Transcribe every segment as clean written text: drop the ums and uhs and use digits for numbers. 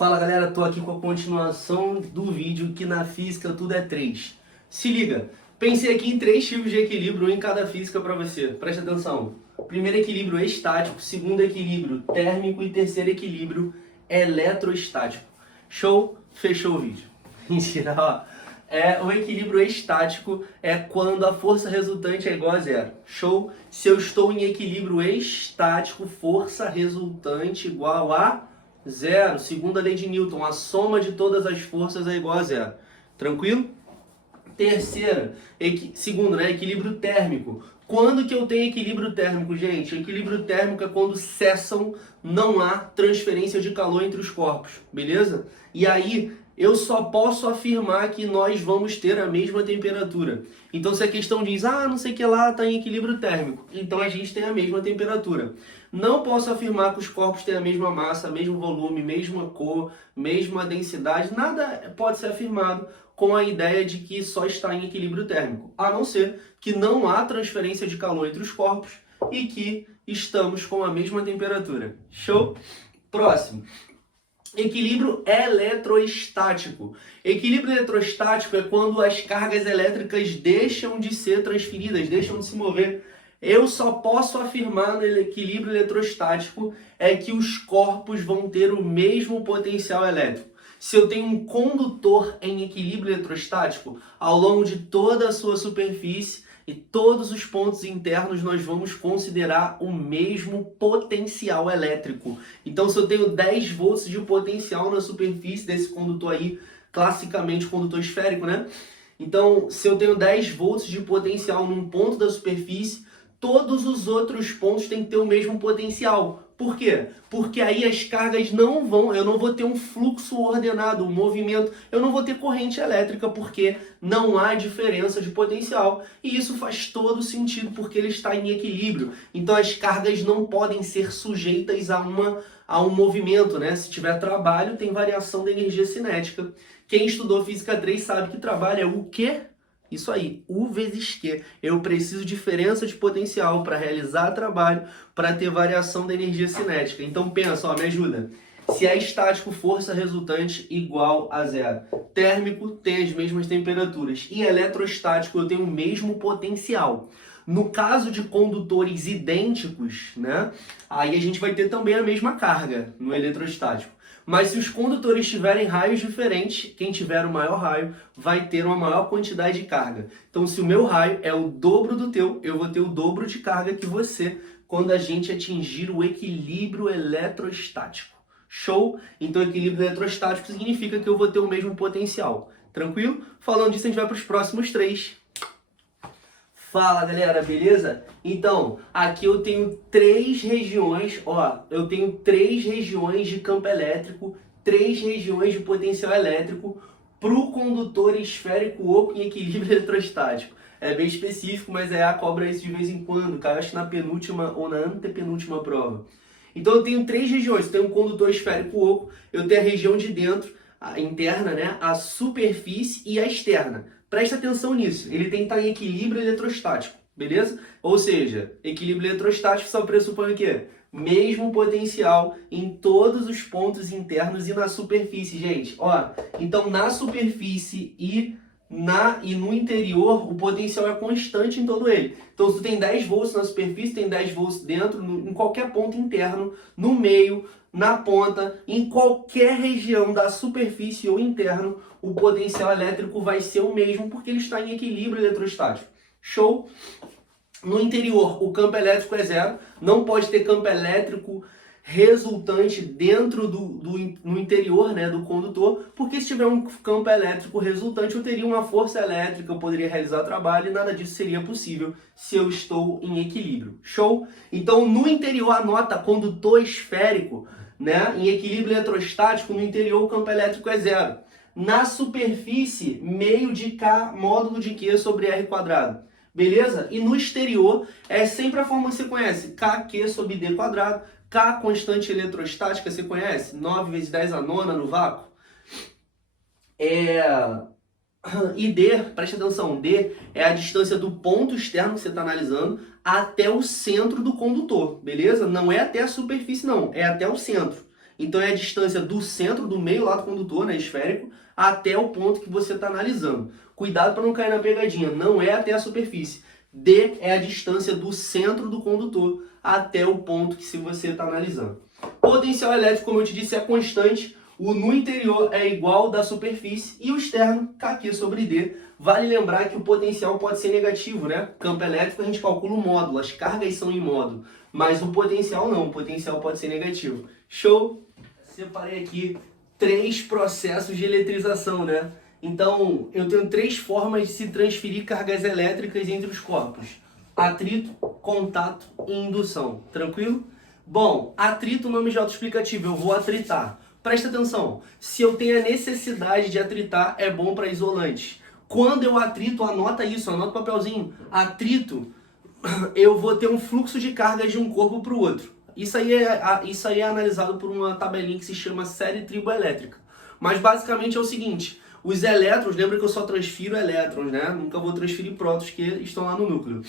Fala galera, tô aqui com a continuação do vídeo que na física tudo é 3. Se liga, pensei aqui em 3 tipos de equilíbrio, um em cada física para você. Presta atenção. Primeiro equilíbrio estático, segundo equilíbrio térmico e terceiro equilíbrio eletrostático. Show? Fechou o vídeo. Mentira, ó. O equilíbrio estático é quando a força resultante é igual a zero. Show? Se eu estou em equilíbrio estático, força resultante igual a zero. Segunda lei de Newton, a soma de todas as forças é igual a zero. Tranquilo? Terceira, segundo, né? Equilíbrio térmico. Quando que eu tenho equilíbrio térmico, gente? Equilíbrio térmico é quando cessam, não há transferência de calor entre os corpos, beleza? E aí, eu só posso afirmar que nós vamos ter a mesma temperatura. Então, se a questão diz, não sei o que lá, está em equilíbrio térmico, então a gente tem a mesma temperatura. Não posso afirmar que os corpos têm a mesma massa, mesmo volume, mesma cor, mesma densidade, nada pode ser afirmado com a ideia de que só está em equilíbrio térmico, a não ser que não há transferência de calor entre os corpos e que estamos com a mesma temperatura. Show? Próximo. Equilíbrio eletrostático. Equilíbrio eletrostático é quando as cargas elétricas deixam de ser transferidas, deixam de se mover. Eu só posso afirmar no equilíbrio eletrostático é que os corpos vão ter o mesmo potencial elétrico. Se eu tenho um condutor em equilíbrio eletrostático, ao longo de toda a sua superfície e todos os pontos internos, nós vamos considerar o mesmo potencial elétrico. Então, se eu tenho 10 volts de potencial na superfície desse condutor aí, classicamente condutor esférico, né? Então, se eu tenho 10 volts de potencial num ponto da superfície, todos os outros pontos têm que ter o mesmo potencial. Por quê? Porque aí as cargas não vão, eu não vou ter um fluxo ordenado, um movimento, eu não vou ter corrente elétrica, porque não há diferença de potencial. E isso faz todo sentido, porque ele está em equilíbrio. Então as cargas não podem ser sujeitas a um movimento, né? Se tiver trabalho, tem variação da energia cinética. Quem estudou Física 3 sabe que trabalho é o quê? Isso aí, U vezes Q. Eu preciso de diferença de potencial para realizar trabalho, para ter variação da energia cinética. Então pensa, me ajuda. Se é estático, força resultante igual a zero. Térmico tem as mesmas temperaturas. E eletrostático eu tenho o mesmo potencial. No caso de condutores idênticos, né, aí a gente vai ter também a mesma carga no eletrostático. Mas se os condutores tiverem raios diferentes, quem tiver o maior raio vai ter uma maior quantidade de carga. Então, se o meu raio é o dobro do teu, eu vou ter o dobro de carga que você quando a gente atingir o equilíbrio eletrostático. Show? Então, equilíbrio eletrostático significa que eu vou ter o mesmo potencial. Tranquilo? Falando disso, a gente vai para os próximos 3. Fala galera, beleza? Então, aqui eu tenho 3 regiões, eu tenho 3 regiões de campo elétrico, 3 regiões de potencial elétrico para o condutor esférico oco em equilíbrio eletrostático. É bem específico, mas a EA cobra isso de vez em quando, cara, acho que na penúltima ou na antepenúltima prova. Então eu tenho 3 regiões, eu tenho um condutor esférico oco, eu tenho a região de dentro, a interna, né, a superfície e a externa. Presta atenção nisso, ele tem que estar em equilíbrio eletrostático, beleza? Ou seja, equilíbrio eletrostático só pressupõe o quê? Mesmo potencial em todos os pontos internos e na superfície, gente. Então na superfície e no interior, o potencial é constante em todo ele. Então, se tu tem 10 volts na superfície, tem 10 volts dentro, em qualquer ponto interno, no meio, na ponta, em qualquer região da superfície ou interno, o potencial elétrico vai ser o mesmo, porque ele está em equilíbrio eletrostático. Show? No interior, o campo elétrico é zero, não pode ter campo elétrico resultante dentro no interior, né, do condutor, porque se tiver um campo elétrico resultante, eu teria uma força elétrica, eu poderia realizar trabalho e nada disso seria possível se eu estou em equilíbrio. Show? Então, no interior, anota condutor esférico, né, em equilíbrio eletrostático, no interior o campo elétrico é zero. Na superfície, meio de K módulo de Q sobre R quadrado. Beleza? E no exterior, é sempre a forma que você conhece, KQ sobre D quadrado. K, constante eletrostática, você conhece? 9 vezes 10 a nona no vácuo. E D, presta atenção, D é a distância do ponto externo que você está analisando até o centro do condutor, beleza? Não é até a superfície não, é até o centro. Então é a distância do centro, do meio lá do condutor, né, esférico, até o ponto que você está analisando. Cuidado para não cair na pegadinha, não é até a superfície. D é a distância do centro do condutor até o ponto que você está analisando. Potencial elétrico, como eu te disse, é constante. O no interior é igual ao da superfície e o externo, Q sobre D. Vale lembrar que o potencial pode ser negativo, né? Campo elétrico a gente calcula o módulo, as cargas são em módulo. Mas o potencial não, o potencial pode ser negativo. Show? Separei aqui 3 processos de eletrização, né? Então, eu tenho 3 formas de se transferir cargas elétricas entre os corpos. Atrito, contato e indução. Tranquilo? Bom, atrito, nome de autoexplicativo, eu vou atritar. Presta atenção, se eu tenho a necessidade de atritar, é bom para isolantes. Quando eu atrito, anota isso, anota o papelzinho. Atrito, eu vou ter um fluxo de cargas de um corpo para o outro. Isso aí é analisado por uma tabelinha que se chama série triboelétrica. Mas basicamente é o seguinte, os elétrons, lembra que eu só transfiro elétrons, né? Nunca vou transferir prótons que estão lá no núcleo.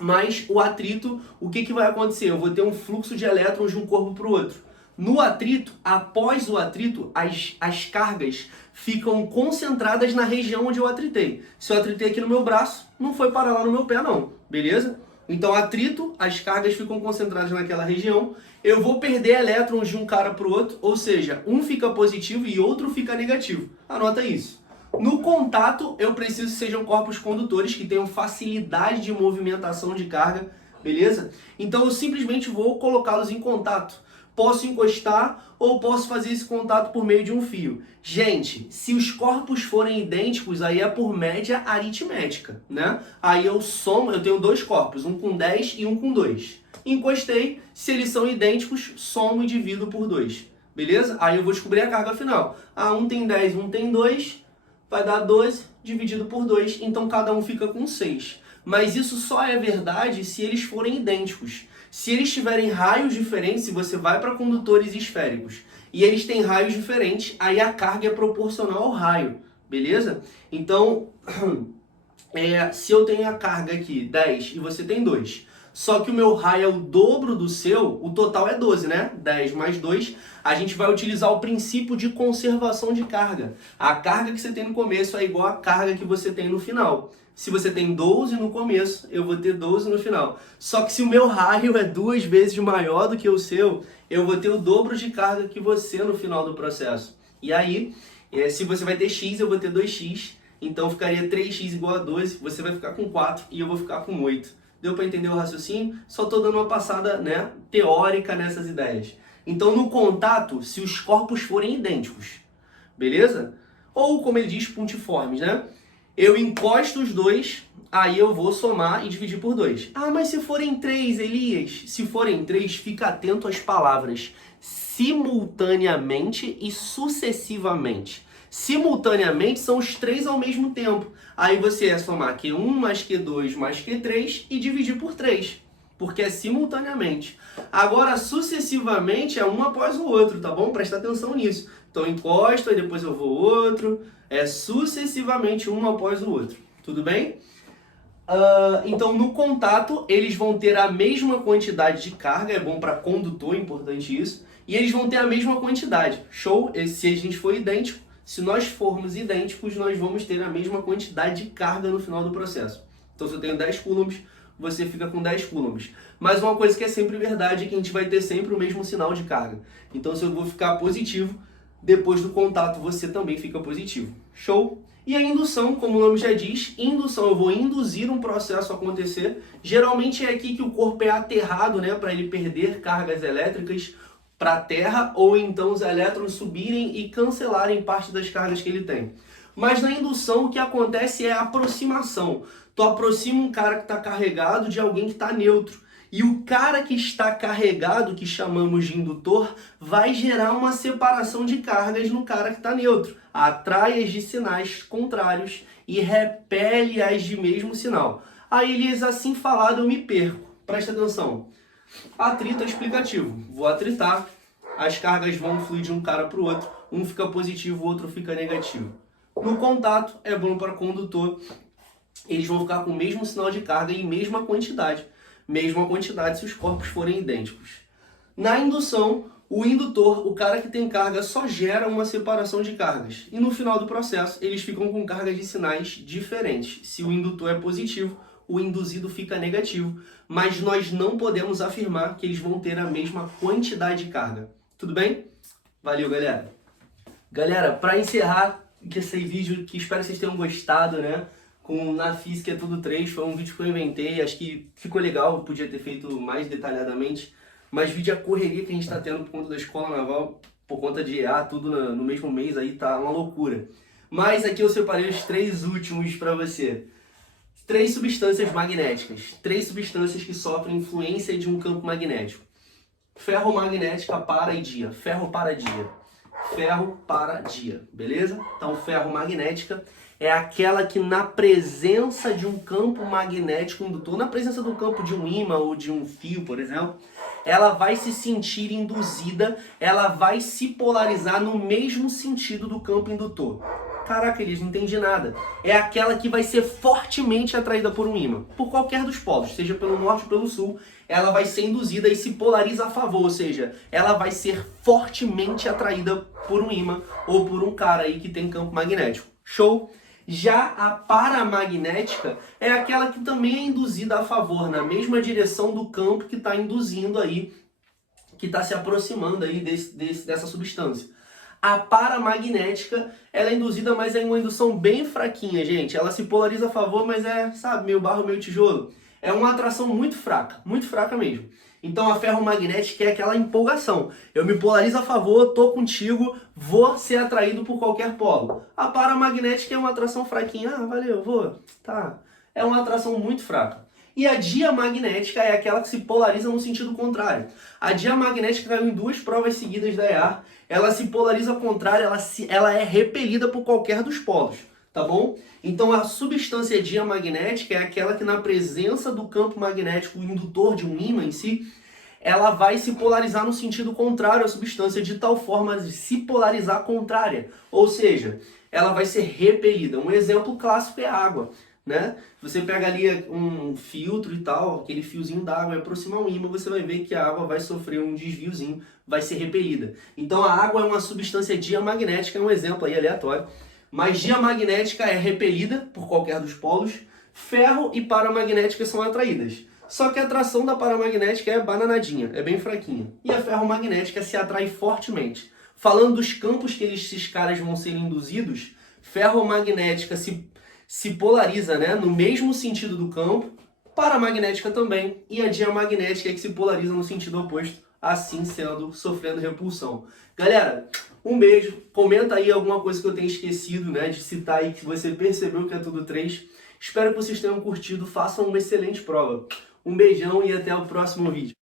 Mas o atrito, o que vai acontecer? Eu vou ter um fluxo de elétrons de um corpo para o outro. No atrito, após o atrito, as cargas ficam concentradas na região onde eu atritei. Se eu atritei aqui no meu braço, não foi parar lá no meu pé não, beleza? Então atrito, as cargas ficam concentradas naquela região. Eu vou perder elétrons de um cara para o outro, ou seja, um fica positivo e outro fica negativo. Anota isso. No contato, eu preciso que sejam corpos condutores que tenham facilidade de movimentação de carga, beleza? Então eu simplesmente vou colocá-los em contato. Posso encostar ou posso fazer esse contato por meio de um fio. Gente, se os corpos forem idênticos, aí é por média aritmética, né? Aí eu somo, eu tenho 2 corpos, um com 10 e um com 2. Encostei, se eles são idênticos, somo e divido por 2, beleza? Aí eu vou descobrir a carga final. Ah, um tem 10, um tem 2, vai dar 12 dividido por 2, então cada um fica com 6. Mas isso só é verdade se eles forem idênticos. Se eles tiverem raios diferentes, se você vai para condutores esféricos e eles têm raios diferentes, aí a carga é proporcional ao raio, beleza? Então, se eu tenho a carga aqui 10 e você tem 2, só que o meu raio é o dobro do seu, o total é 12, né? 10 mais 2, a gente vai utilizar o princípio de conservação de carga. A carga que você tem no começo é igual à carga que você tem no final. Se você tem 12 no começo, eu vou ter 12 no final. Só que se o meu raio é 2 vezes maior do que o seu, eu vou ter o dobro de carga que você no final do processo. E aí, se você vai ter x, eu vou ter 2x. Então ficaria 3x igual a 12, você vai ficar com 4 e eu vou ficar com 8. Deu para entender o raciocínio? Só estou dando uma passada, né, teórica nessas ideias. Então no contato, se os corpos forem idênticos, beleza? Ou como ele diz, pontiformes, né? Eu encosto os dois, aí eu vou somar e dividir por 2. Ah, mas se forem 3, Elias? Se forem 3, fica atento às palavras simultaneamente e sucessivamente. Simultaneamente são os 3 ao mesmo tempo. Aí você é somar Q1 mais Q2 mais Q3 e dividir por 3, porque é simultaneamente. Agora, sucessivamente é um após o outro, tá bom? Presta atenção nisso. Então, encosto, aí depois eu vou outro. É sucessivamente um após o outro. Tudo bem? Então, no contato, eles vão ter a mesma quantidade de carga. É bom para condutor, importante isso. E eles vão ter a mesma quantidade. Show? Se a gente for idêntico, se nós formos idênticos, nós vamos ter a mesma quantidade de carga no final do processo. Então, se eu tenho 10 coulombs, você fica com 10 coulombs. Mas uma coisa que é sempre verdade é que a gente vai ter sempre o mesmo sinal de carga. Então, se eu vou ficar positivo, depois do contato você também fica positivo. Show? E a indução, como o nome já diz, indução, eu vou induzir um processo a acontecer. Geralmente é aqui que o corpo é aterrado, né, para ele perder cargas elétricas para a Terra, ou então os elétrons subirem e cancelarem parte das cargas que ele tem. Mas na indução o que acontece é a aproximação. Tu aproxima um cara que está carregado de alguém que está neutro. E o cara que está carregado, que chamamos de indutor, vai gerar uma separação de cargas no cara que está neutro. Atrai as de sinais contrários e repele as de mesmo sinal. Aí eles assim falado eu me perco. Presta atenção. Atrito é explicativo. Vou atritar, as cargas vão fluir de um cara para o outro. Um fica positivo, o outro fica negativo. No contato é bom para condutor. Eles vão ficar com o mesmo sinal de carga e mesma quantidade. Mesma quantidade se os corpos forem idênticos. Na indução, O indutor, o cara que tem carga, só gera uma separação de cargas. E no final do processo, eles ficam com cargas de sinais diferentes. Se o indutor é positivo, o induzido fica negativo. Mas nós não podemos afirmar que eles vão ter a mesma quantidade de carga. Tudo bem? Valeu, galera! Galera, para encerrar esse vídeo, que espero que vocês tenham gostado, né? Na Física é Tudo 3, foi um vídeo que eu inventei, acho que ficou legal, eu podia ter feito mais detalhadamente. Mas vídeo a correria que a gente está tendo por conta da Escola Naval, por conta de EA, tudo no mesmo mês aí, tá uma loucura. Mas aqui eu separei os 3 últimos para você. 3 substâncias magnéticas, 3 substâncias que sofrem influência de um campo magnético. Ferromagnética para-dia, ferro para-dia, beleza? Então ferromagnética é aquela que na presença de um campo magnético indutor, na presença do campo de um ímã ou de um fio, por exemplo, ela vai se sentir induzida, ela vai se polarizar no mesmo sentido do campo indutor. Caraca, Elias, não entendi nada. É aquela que vai ser fortemente atraída por um ímã, por qualquer dos polos, seja pelo norte ou pelo sul, ela vai ser induzida e se polariza a favor, ou seja, ela vai ser fortemente atraída por um ímã ou por um cara aí que tem campo magnético. Show? Já a paramagnética é aquela que também é induzida a favor, na mesma direção do campo que está induzindo aí, que está se aproximando aí dessa substância. A paramagnética, ela é induzida, mas é uma indução bem fraquinha, gente. Ela se polariza a favor, mas é, sabe, meio barro, meio tijolo. É uma atração muito fraca mesmo. Então a ferromagnética é aquela empolgação. Eu me polarizo a favor, tô contigo, vou ser atraído por qualquer polo. A paramagnética é uma atração fraquinha. Ah, valeu, vou. Tá. É uma atração muito fraca. E a diamagnética é aquela que se polariza no sentido contrário. A diamagnética caiu em 2 provas seguidas da EA. Ela se polariza ao contrário, ela é repelida por qualquer dos polos. Tá bom? Então a substância diamagnética é aquela que na presença do campo magnético indutor de um ímã em si, ela vai se polarizar no sentido contrário à substância, de tal forma de se polarizar contrária. Ou seja, ela vai ser repelida. Um exemplo clássico é a água, né? Você pega ali um filtro e tal, aquele fiozinho d'água e aproxima um ímã, você vai ver que a água vai sofrer um desviozinho, vai ser repelida. Então a água é uma substância diamagnética, é um exemplo aí aleatório. Mas diamagnética é repelida por qualquer dos polos, ferro e paramagnética são atraídas. Só que a atração da paramagnética é bananadinha, é bem fraquinha. E a ferromagnética se atrai fortemente. Falando dos campos que esses caras vão ser induzidos, ferromagnética se polariza, né, no mesmo sentido do campo, paramagnética também, e a diamagnética é que se polariza no sentido oposto, assim sofrendo repulsão. Galera, um beijo, comenta aí alguma coisa que eu tenha esquecido, né, de citar aí, que você percebeu que é tudo 3. Espero que vocês tenham curtido, façam uma excelente prova. Um beijão e até o próximo vídeo.